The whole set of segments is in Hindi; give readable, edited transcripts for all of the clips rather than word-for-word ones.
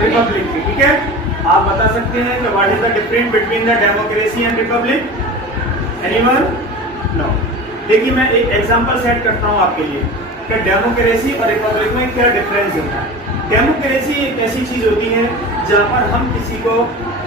रिपब्लिक की। ठीक है, आप बता सकते हैं कि what is the difference between the democracy and republic? Anyone? No. देखिए मैं एक एग्जांपल सेट करता हूं आपके लिए कि डेमोक्रेसी और रिपब्लिक में क्या डिफरेंस होता है। डेमोक्रेसी एक ऐसी चीज होती है जहां पर हम किसी को,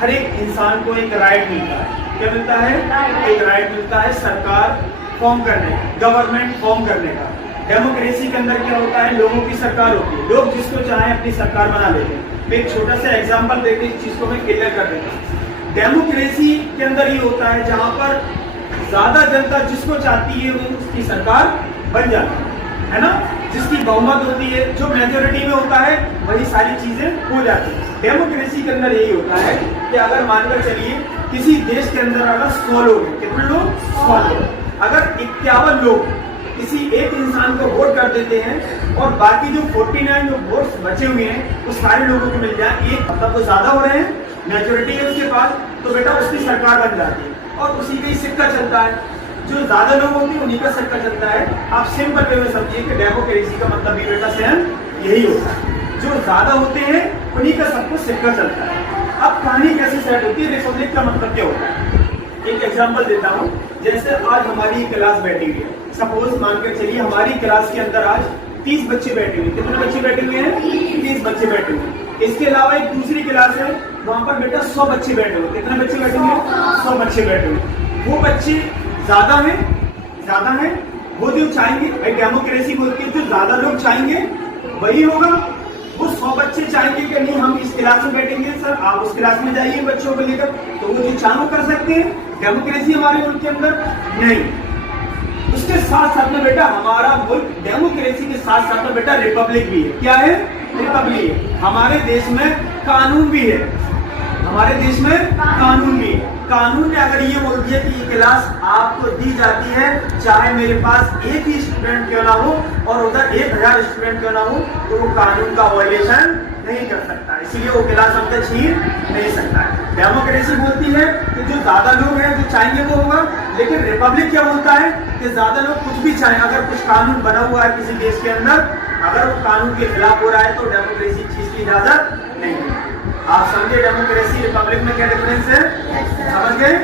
हर एक इंसान को एक राइट मिलता है। क्या मिलता है? एक राइट मिलता है सरकार फॉर्म करने का, गवर्नमेंट फॉर्म करने का। डेमोक्रेसी के अंदर क्या होता है? लोगों की सरकार होती है, लोग जिसको चाहे अपनी सरकार बना लेते हैं। मैं एक छोटा सा एग्जांपल देके इस चीज को मैं क्लियर कर देता हूँ। डेमोक्रेसी के अंदर ये होता है जहां पर ज्यादा जनता जिसको चाहती है वो उसकी सरकार बन जाती है ना, जिसकी बहुमत होती है, जो मेजोरिटी में होता है वही सारी चीजें हो जाती है। डेमोक्रेसी के अंदर यही होता है कि अगर मानकर चलिए किसी देश के अंदर अगर 100 लोग हैं, कितने लोग? 100 लोग। अगर 51 लोग किसी एक इंसान को वोट कर देते हैं और बाकी जो 49 जो वोट्स बचे हुए हैं वो सारे लोगों को मिल जाए, एक मतलब वो ज्यादा हो रहे हैं, मेजोरिटी है उसके पास, तो बेटा उसकी सरकार बन जाती है और उसी का ही सिक्का चलता है। जो ज्यादा लोग होते हैं उन्हीं का सिक्का चलता है। आप सिंपल वे में समझिए कि डेमोक्रेसी का मतलब भी बेटा सेम यही होता है, जो ज्यादा होते हैं उन्हीं का सबको सिक्का चलता है। अब कहानी कैसे सेट होती है? रिपब्लिक का मतलब क्या होता है? एक एग्जांपल देता हूँ। जैसे आज हमारी क्लास बैठी हुई है, सपोज मानकर चलिए हमारी क्लास के अंदर आज 30 बच्चे बैठे हुए हैं। कितने बच्चे बैठे हुए हैं? 30 बच्चे बैठे हुए हैं। इसके अलावा एक दूसरी क्लास है, वहां पर बेटा 100 बच्चे बैठे हुए। कितने बच्चे बैठे हुए? 100 बच्चे बैठे हुए। वो बच्चे ज्यादा है, वो जो चाहेंगे, भाई डेमोक्रेसी बोलती है जो ज्यादा लोग चाहेंगे वही होगा। वो 100 बच्चे चाहेंगे कि नहीं हम इस क्लास में बैठेंगे, सर आप उस क्लास में जाइए बच्चों को लेकर, तो वो जो चाहो कर सकते हैं। डेमोक्रेसी हमारे मुल्क के अंदर नहीं। उसके साथ साथ में बेटा हमारा मुल्क डेमोक्रेसी के साथ साथ में बेटा रिपब्लिक भी है। क्या है? रिपब्लिक है। हमारे देश में कानून भी है, हमारे देश में कानून भी है। कानून ने अगर ये बोल दिया कि ये क्लास आपको दी जाती है, चाहे मेरे पास एक ही स्टूडेंट क्यों ना हो और उधर 1000 स्टूडेंट क्यों ना हो, तो वो कानून का वायलेशन नहीं कर सकता, इसलिए वो क्लास हमसे छीन नहीं सकता है। डेमोक्रेसी बोलती है कि जो ज्यादा लोग हैं जो चाहेंगे वो होगा, लेकिन रिपब्लिक क्या बोलता है कि ज्यादा लोग कुछ भी चाहें, अगर कुछ कानून बना हुआ है किसी देश के अंदर, अगर वो कानून के खिलाफ हो रहा है तो डेमोक्रेसी चीज की इजाजत नहीं है। आप समझे डेमोक्रेसी रिपब्लिक में क्या डिफरेंस है? समझ गए?